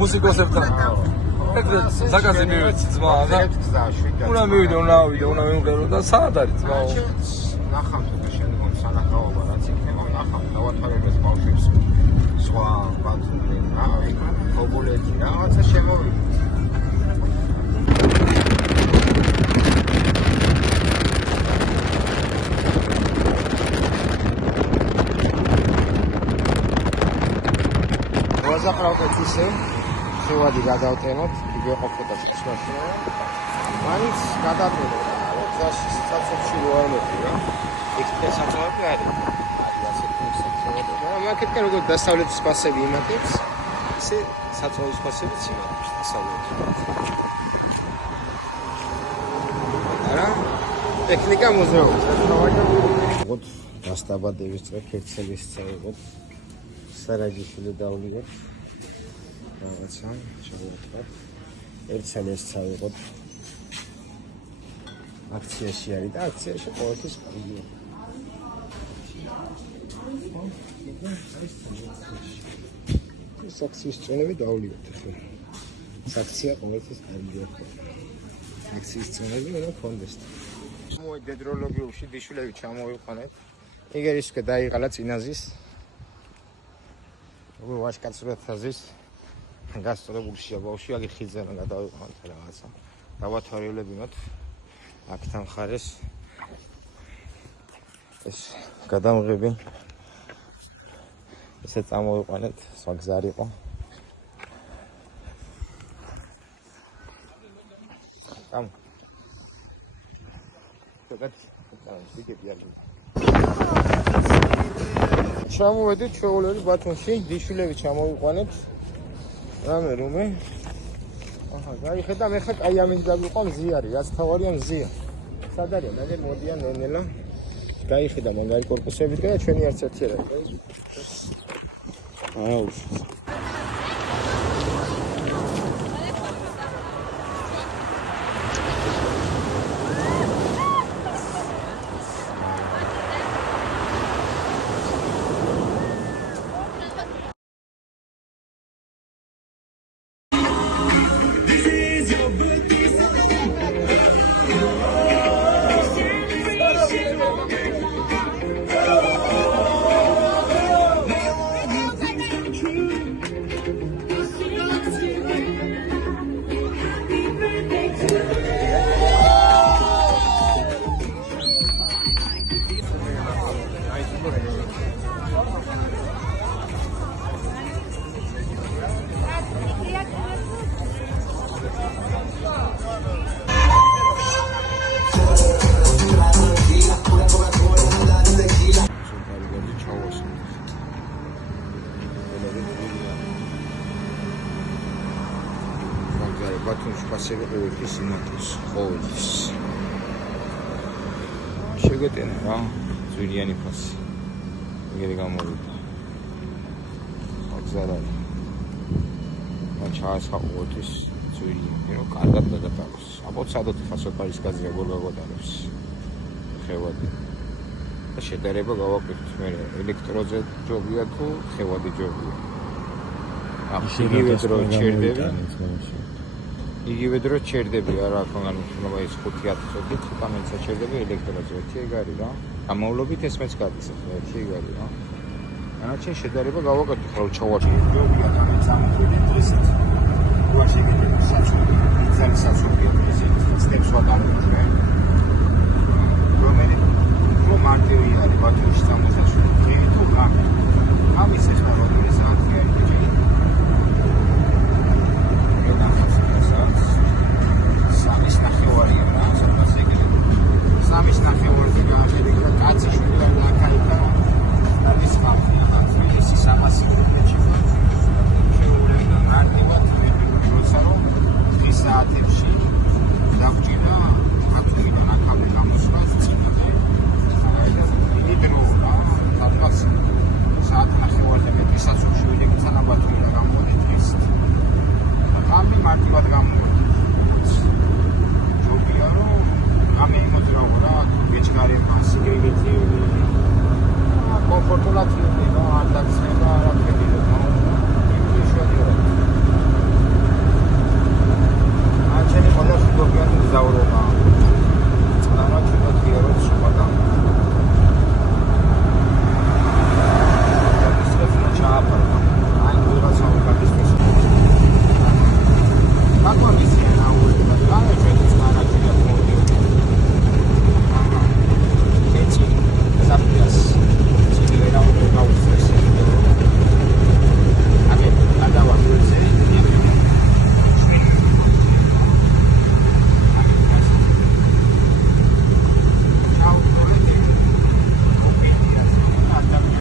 მუსიკოსებთან ზაკაზე მივეცი ძმა და უნდა მივიდე უნდა მივღერო და საათ არის ძმა ნახავ თუ შემდგომ სანახაობა რაც იქნება ნახავ დავათვალებდეს ბავშვებს სხვა ბათუმი ობოლეთი რაღაცა შემოვიდა ვაზაფრავდეთ ისე ხევადი გადავტენოთ, იგივე ყოფილიყო შეშმაშინა. მანიც გადავტენოთ, გზაში სიცოცხლეში რო არ მოხდი რა. იქ დასაწყობი არის. ასე ფუნქციონირებს. მაგეთკენ როგორ დასავლეთის ფასები იმატებს, ისე საწოლის ფასებიც იმატებს დასავლეთის. არა? ტექნიკა მუზეუმი. ვიღოთ დასტაბადების წრე ქერცელის წავიღოთ. სარაჯიშვილი დავлигოთ. რაღაცა შევხვდით. ერთსალეს წავიღოთ. აქციაში არის და აქციაში ყოველთვის ყიდია. ეს აქციის წონები დავлигოთ ახლა. აქცია ყოველთვის ყიდია. აქციის წონები უნდა კონდეს. მოი დედროლოგიებში დიშვილები ჩამოვიყვანეთ. იგერისკე დაიღალა წინაზის ვაშკაცურათაზის გასწორებულშია ბავშვი აგერ ხიძენა გადავიყვანოთ რაღაცა დავათვალებინოთ აქთან ხარეს ეს გადამღები ესე წამოვიყვანეთ სხვა გზა არ იყო ამ ჩამოვედით ჩვეულები ბათუმში, დიშვილები ჩამოვიყვანეთ. რამე რომე. აჰა, გაიხედა მე ხა კაი ამით დაგვიყვა მზიარი, რაც თავარია მზია. სად არის? მე მოდიან ნენელა. გაიხედა მაგარი კორპუსებით და ჩვენი არც ერთი არა. აუ. ბათუმში ფასები ყოველთვის იმატებს, ყოველთვის. შეგეტენა რა, ძვირიანი ფასი. ეგრე გამოვიდა. აღზარ არის. მან ჩაასხა ყოველთვის ძვირიანი, რომ კარგად გადატაროს. აბოცადოთ ფასოფარის გაზია გორ გაგოტარებს. ხევადი. და შედარება გავაკეთოთ მე ელექტროზე ჯობია თუ ხევადი ჯობია. იგივე დრო ჩერდები. იგივე დრო ჩერდები არა თქვენ შეიძლება ის 5-10 წუთი ცოტა მეცა ჩერდები ელექტროზე ერთი ეგ არის რა. ამავლობით ეს მეც გადის ახლა ერთი ეგ არის რა. ანაჩენ შედარება გავაკეთოთ ხოლმე ჩავარჩი. ჯობია და მე წამოწვიდე დღესაც. უაში გიდები საწოლი. იცანი საწოლია ესე სტეპს ვატარებთ მე. რომელი მარტივი არის ბათუმში წამოსასვლელი. ნაცნობი